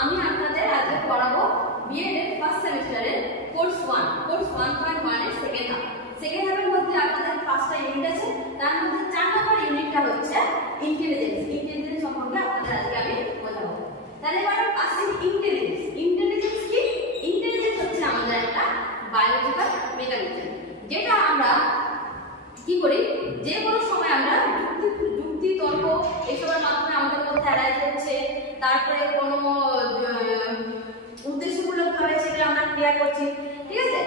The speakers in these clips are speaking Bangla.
আমি আপনাদের আজকে পড়াবো বিএড এর ফার্স্ট সেমিস্টারের কোর্স 1 কোর্স 1.1 এর সেকেন্ড হাফ। সেকেন্ড হাফের মধ্যে আপনাদের 5টা ইউনিট আছে, তার মধ্যে 4 নম্বর ইউনিটটা হচ্ছে ইন্টেলিজেন্স সম্পর্কে আপনাদের আজকে আমি বোঝাবো। তাহলে এবার আসি ইন্টেলিজেন্স কি? ইন্টেলিজেন্স হচ্ছে আমাদের একটা বায়োলজিক্যাল মেকানিজম, যেটা আমরা কি করি, যে কোনো সময় আমরা যুক্তি তর্ক এসবের মাধ্যমে আমাদের মধ্যে অ্যারাইজ হচ্ছে, তারপরে কোনো উদ্দেশ্যমূলকভাবে সেটা আমরা ক্রিয়া করছি, ঠিক আছে।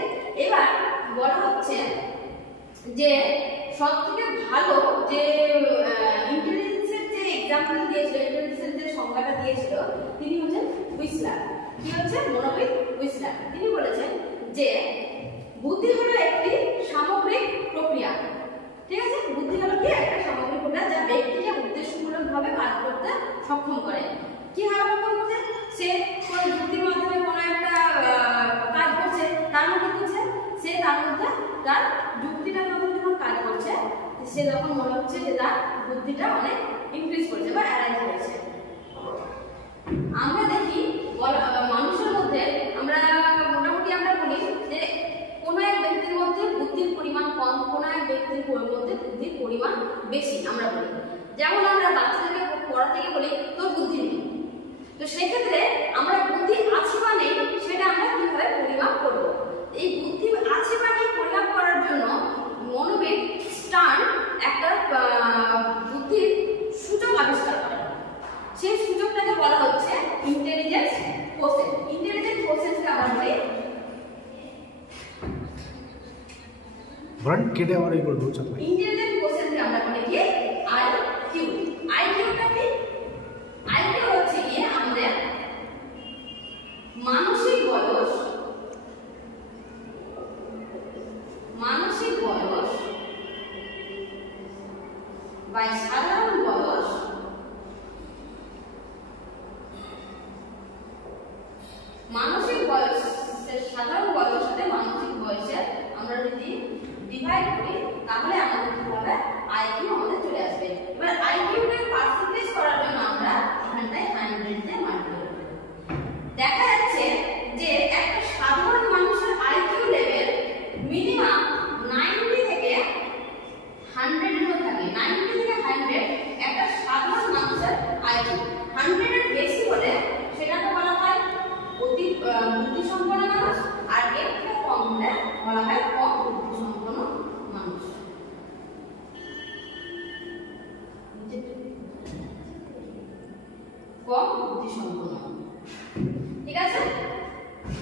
এবার বলা হচ্ছে যে সবথেকে ভালো যে ইন্টেলিজেন্সের যে এক্সাম্পল দিয়েছিল, ইন্টেলিজেন্সের যে সংজ্ঞাটা দিয়েছিল, তিনি হচ্ছেন হুইসলার। কি হচ্ছে? মনোবিদ হুইসলার। তিনি বলেছেন যে বুদ্ধি হলো একটি সামগ্রিক প্রক্রিয়া, ঠিক আছে। বুদ্ধি হলো কি? একটা সামগ্রিক প্রক্রিয়া যা ব্যক্তিকে উদ্দেশ্যমূলকভাবে কাজ করতে সক্ষম করে। কিভাবে সক্ষম করছে? সে কোনো যুক্তির মাধ্যমে কোনো একটা কাজ করছে, তার মধ্যে হচ্ছে সে তার মধ্যে তার যুক্তিটার মাধ্যমে যখন কাজ করছে, সে যখন মনে হচ্ছে যে তার বুদ্ধিটা অনেক ইনক্রিজ করছে বা অ্যারাইজ করেছে। আমরা দেখি মানুষের মধ্যে আমরা মোটামুটি আমরা বলি যে কোনো এক ব্যক্তির মধ্যে বুদ্ধির পরিমাণ কম, কোনো এক ব্যক্তির মধ্যে বুদ্ধির পরিমাণ বেশি আমরা বলি। যেমন আমরা বাচ্চাদেরকে পড়া থেকে বলি তোর বুদ্ধি নেই, তো সেক্ষেত্রে আমরা বুদ্ধি আছে বা নেই সেটা আমরা কিভাবে পরিমাপ করব? এই বুদ্ধি আছে বা নেই পরিমাপ করার জন্য মনোবিদ স্টার্ন একটা বুদ্ধির সূচক আবিষ্কার করেন। সেই সূচকটাকে বলা হচ্ছে ইন্টেলিজেন্স কোশেন্ট। ইন্টেলিজেন্স কোশেন্টকে আমরা বলি ব্রান্ড কেটে আবার এই করব চাপ। ইন্টেলিজেন্স কোশেন্টকে আমরা বলি কি? আইকিউ। আইকিউটা কি? আইকিউ হচ্ছে কি আমাদের মানসিক বয়স বা সাধারণ বয়স মানসিক বয়সের সাধারণ বয়সের সাথে মানসিক বয়সের আমরা যদি ডিভাইড করি তাহলে আমাদের কি হবে? আইকিউ আমাদের চলে আসবে। এবার আইকিউ কে পার্সেন্টেজ করার জন্য আমরা এখানটায় 100 দিয়ে মাল্টিপ্লাই করব। দেখা যাচ্ছে যে একটা সাধারণ মানুষের আইকিউ লেভেল মিনিমাম 90 থেকে 100 এর মধ্যে থাকে। 90 থেকে 100 একটা সাধারণ মানুষের আইকিউ। 100 এর বেশি হলে সেটাকে বলা হয় অতি বুদ্ধিসম্পন্ন মানুষ, আর এর থেকে কম হলে বলা হয় কম বুদ্ধিসম্পন্ন মানুষ। কম বুদ্ধিসম্পন্ন, ঠিক আছে।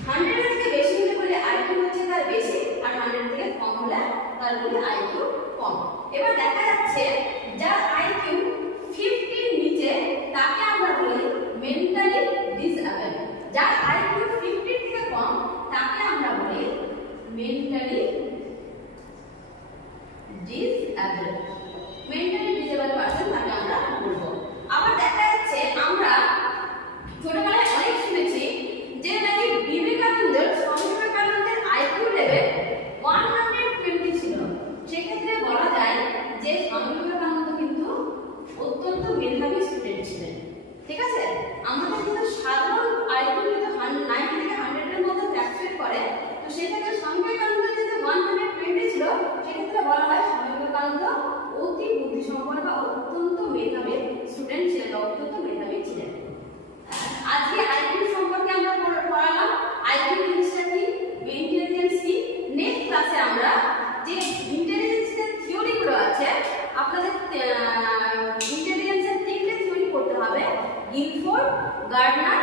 100 এর থেকে বেশি হলে বলে আইকিউ হচ্ছে তার বেশি, আর 100 থেকে কম হলে তার বলে আইকিউ কম। এবার দেখা যাচ্ছে যার আইকিউ 50 এর নিচে তাকে আমরা বলি মেন্টালি ডিসএবল। যার আইকিউ 50 এর থেকে কম তাকে আমরা বলি মেন্টালি ডিসএবল। মেন্টালি ডিসএবল পারসন তাকে আমরা বলবো। আবার দেখা যাচ্ছে আমরা ছোটবেলায় অনেক শুনেছি যে নাকি স্বামী বিবেকানন্দের আইকিউ লেভেল 120 ছিল। সেক্ষেত্রে বলা যায় যে স্বামী বিবেকানন্দ কিন্তু অত্যন্ত মেধাবী স্টুডেন্ট ছিলেন, ঠিক আছে। আমাদের কিন্তু সাধারণ আইকিউ কিন্তু 90 থেকে 100 এর মধ্যে ফ্ল্যাকচুয়েট করে, তো সেক্ষেত্রে স্বামী বিবেকানন্দের যদি 120 ছিল, সেক্ষেত্রে বলা হয় স্বামী বিবেকানন্দ অতি বুদ্ধিসম্পন্ন বা অত্যন্ত মেধাবী স্টুডেন্ট ছিলেন, অত্যন্ত মেধাবী ছিলেন। আজকে আইকিউ সম্পর্কে আমরা পড়ালাম। আইকিউ জিনিসটা কি, ইন্টেলিজেন্স কি। নেক্সট ক্লাসে আমরা যে ইন্টেলিজেন্সের থিওরিগুলো আছে, আপনাদের ইন্টেলিজেন্সের 3টে থিওরি পড়তে হবে: গিলফোর্ড, গার্ডনার